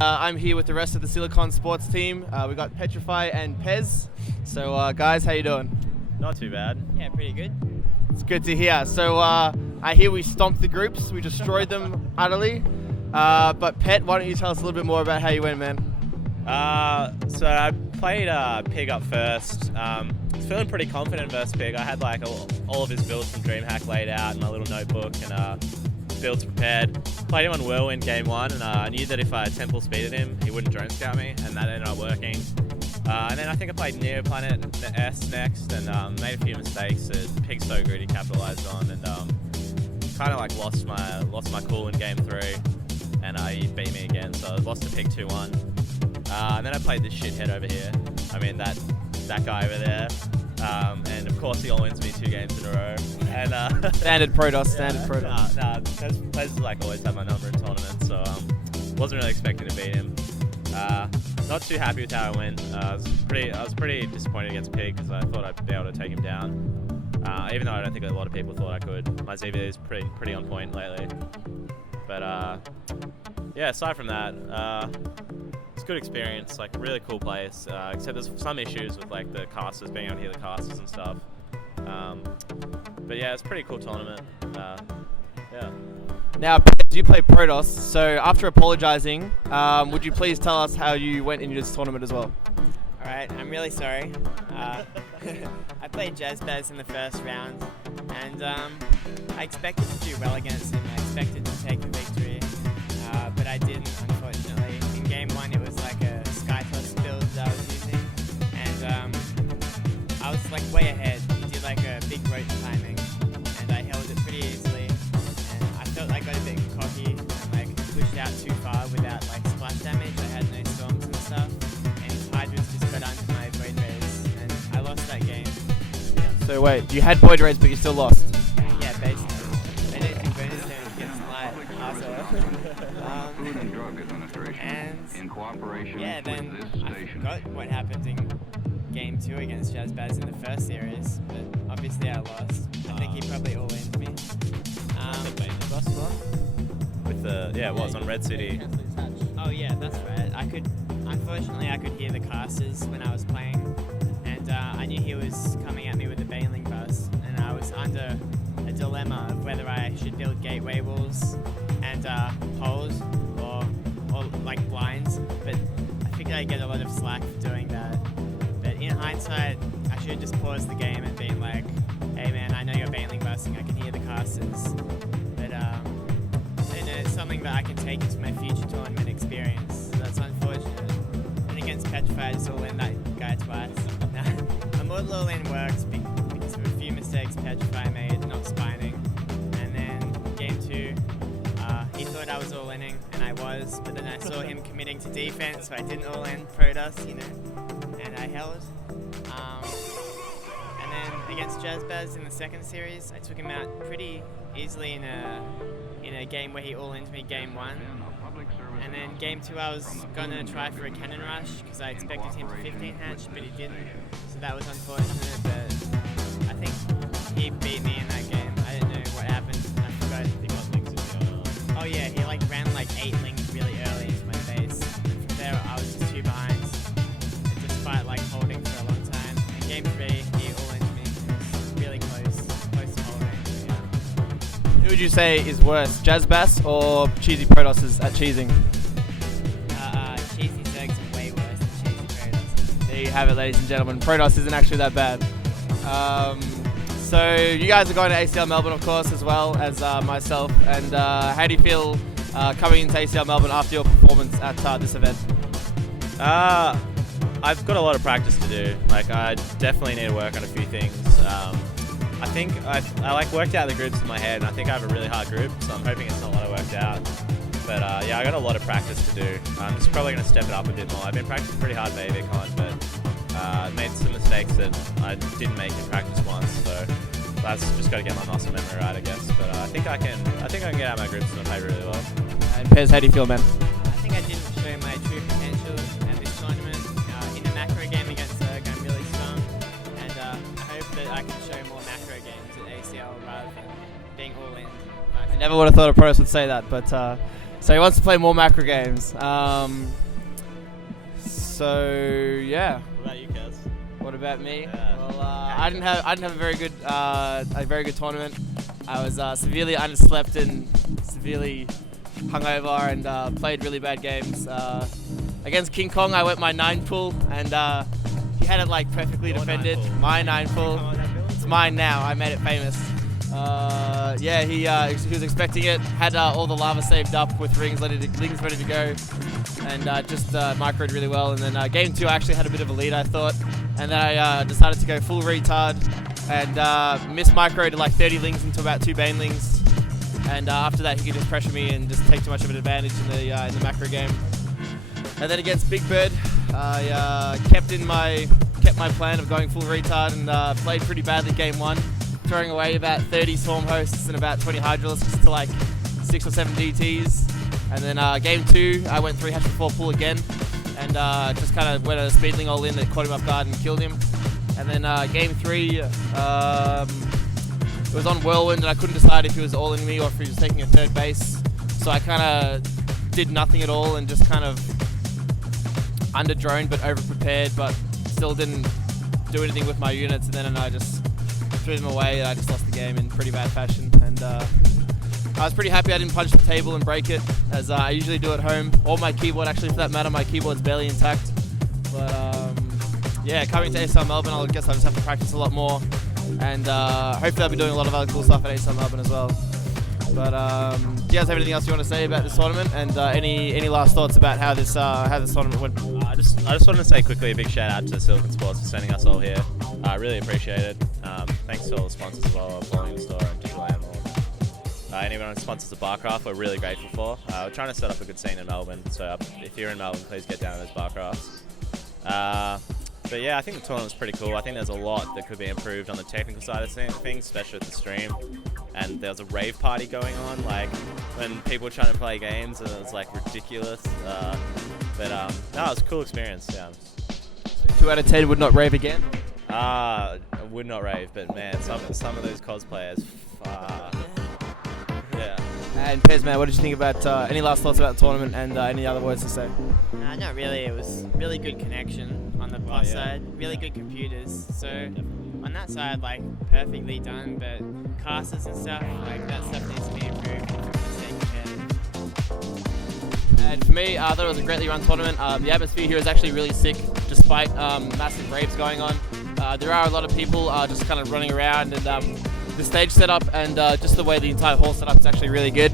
I'm here with the rest of the Silicon sports team. We got Petrify and Pezz. So guys, how you doing? Not too bad. Yeah, pretty good. It's good to hear. So I hear we stomped the groups. We destroyed them utterly. But Pet, why don't you tell us a little bit more about how you went, man? So I played Pig up first. I was feeling pretty confident versus Pig. I had like all of his builds from DreamHack laid out in my little notebook and builds prepared. Played him on Whirlwind game 1 and I knew that if I temple speeded him, he wouldn't drone scout me, and that ended up working. And then I think I played Neoplanet S next and made a few mistakes that Pig's so good he capitalized on, and kind of like lost my cool in game 3, and he beat me again, so I lost to Pig 2-1. And then I played this shithead over here. I mean that guy over there. And of course he all wins me 2 games in a row. And Standard Protoss, standard Protoss. Pezz like always had my number in tournaments, so wasn't really expecting to beat him. Not too happy with how I went. I was pretty disappointed against Pig because I thought I'd be able to take him down. Even though I don't think a lot of people thought I could. My ZV is pretty on point lately. But yeah, aside from that, it's a good experience, like a really cool place, except there's some issues with like the casters, being able to hear the casters and stuff. But yeah, it's a pretty cool tournament. Yeah. Now, you play Protoss, so after apologizing, would you please tell us how you went into this tournament as well? Alright, I'm really sorry. I played SLCN.Pezz in the first round, and I expected to do well against him. I expected to take the victory, but I didn't, unfortunately. In game 1, it was like a Skytoss build that I was using, and I was like way ahead. He did like a big roach timing, and I held it pretty easily. And I felt like I got a bit cocky and like pushed out too far without like splash damage. I had no storms and stuff, and his Hydras just got onto my Void Rays, and I lost that game. So wait, you had Void Rays but you still lost? Yeah, basically. I didn't do bonus damage against Light, and yeah, then I forgot what happened in game 2 against SLCN.Pezz in the first series, but obviously I lost. I think he probably all-in'd me. With it was on Red City. Oh yeah, that's right. Unfortunately I could hear the casters when I was playing, and I knew he was coming at me with a Baneling bus, and I was under a dilemma of whether I should build gateway walls and poles or like blinds, but I figured I'd get a lot of slack for doing that. But in hindsight, I should have just paused the game and been like, hey man, I know you're Baneling busing, I can hear the casters. But I don't know, it's something that I can take into my future tournament experience. So that's unfortunate. And against Petrify, I just all in that guy twice. My model all in works because of a few mistakes Petrify made, not spining. And then game 2, he thought I was all inning, and I was, but then I saw him committing to defense, so I didn't all in Protoss, and I held. And then against SLCN.Pezz in the second series, I took him out pretty easily in a game where he all-in'd me game 1. And then game 2 I was gonna try for a cannon rush because I expected him to 15 hatch, but he didn't, so that was unfortunate, but I think he beat me in that game. I didn't know what happened. I forgot. Oh yeah, he like ran like 8 lings really early into my face. From there I was just too behind, despite like holding for a long time. In game 3, he all-in'd me. It was really close to holding. Yeah. Who would you say is worse, SLCN.Pezz or Cheesy Protoss at cheesing? Cheesy Zergs are way worse than Cheesy Protoss. There you have it, ladies and gentlemen. Protoss isn't actually that bad. So you guys are going to ACL Melbourne, of course, as well as myself. And how do you feel coming into ACL Melbourne after your performance at this event? I've got a lot of practice to do. Like I definitely need to work on a few things. I think I like worked out the groups in my head, and I think I have a really hard group, so I'm hoping it's not what I worked out. But yeah, I got a lot of practice to do. I'm just probably going to step it up a bit more. I've been practicing pretty hard for AVCon, but I made some mistakes that I didn't make in practice once, so that's just got to get my muscle memory right, I guess. But I think I can get out of my groups and play really well. And Pezz, how do you feel, man? I think I didn't show my true potential at this tournament. In the macro game against Zerg, I'm really strong, and I hope that I can show more macro games at ACL rather than being all in. I never would have thought a Protoss would say that, but So he wants to play more macro games. So yeah. What about you, Kez? What about me? Yeah. Well, I didn't have a very good tournament. I was severely underslept and severely hungover and played really bad games. Against King Kong, I went my 9 pull and he had it like perfectly Your defended. 9 pull. My 9 pull. It's mine now. I made it famous. Yeah, he was expecting it. Had all the lava saved up with rings ready to go, and just microed really well. And then game 2, I actually had a bit of a lead, I thought, and then I decided to go full retard and miss microed like 30 lings into about 2 banelings. And after that, he could just pressure me and just take too much of an advantage in the macro game. And then against Big Bird, I kept my plan of going full retard and played pretty badly game 1, throwing away about 30 Swarm Hosts and about 20 Hydralisks to like 6 or 7 DTs. And then game 2, I went 3 hatch for 4 pull again, and just kind of went a speedling all in that caught him off guard and killed him. And then game 3, it was on Whirlwind, and I couldn't decide if he was all in me or if he was taking a 3rd base. So I kind of did nothing at all and just kind of under-droned but over-prepared, but still didn't do anything with my units. And then I just threw them away, and I just lost the game in pretty bad fashion. And I was pretty happy I didn't punch the table and break it, as I usually do at home. Or my keyboard, actually, for that matter. My keyboard's barely intact. But yeah, coming to ASL Melbourne, I guess I'll just have to practice a lot more. And hopefully I'll be doing a lot of other cool stuff at ASL Melbourne as well. But do you guys have anything else you want to say about this tournament? And any last thoughts about how this tournament went? I just wanted to say quickly a big shout out to Silicon Sports for sending us all here. I really appreciate it. Thanks to all the sponsors as well, Following the Store and Digital Animal. Anyone who sponsors the Barcraft, we're really grateful for. We're trying to set up a good scene in Melbourne, so if you're in Melbourne, please get down to those Barcrafts. But yeah, I think the tournament's pretty cool. I think there's a lot that could be improved on the technical side of things, especially with the stream. And there was a rave party going on, like when people were trying to play games, and it was like ridiculous. But no, it was a cool experience. Yeah. So 2 out of 10 would not rave again? I would not rave, but man, some of those cosplayers, yeah. And Pezz, man, what did you think about, any last thoughts about the tournament and any other words to say? Not really. It was really good connection on the plus side, really good computers. So on that side, like perfectly done, but casters and stuff, like that stuff needs to be improved if it's taken care. And for me, I thought it was a greatly run tournament. The atmosphere here is actually really sick, despite massive raves going on. There are a lot of people just kind of running around, and the stage setup and just the way the entire hall set up is actually really good.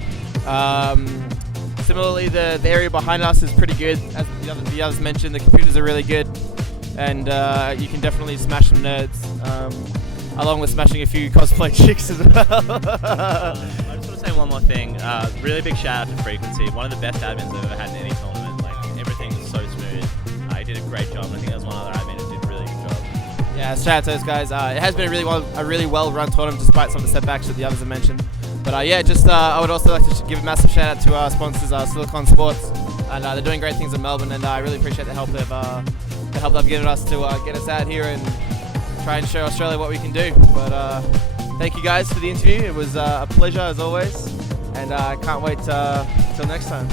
Similarly, the area behind us is pretty good. As the others mentioned, the computers are really good, and you can definitely smash some nerds, along with smashing a few cosplay chicks as well. I just want to say one more thing. Really big shout out to Frequency, one of the best admins I've ever had in any tournament. Like, everything was so smooth. He did a great job. I think there was one other admin who did a really good job. Yeah, shout out to those guys. It has been a really well-run tournament, despite some of the setbacks that the others have mentioned. But yeah, just I would also like to give a massive shout out to our sponsors, Silicon Sports, and they're doing great things in Melbourne. And I really appreciate the help they've given us to get us out here and try and show Australia what we can do. But thank you guys for the interview. It was a pleasure as always, and I can't wait till next time.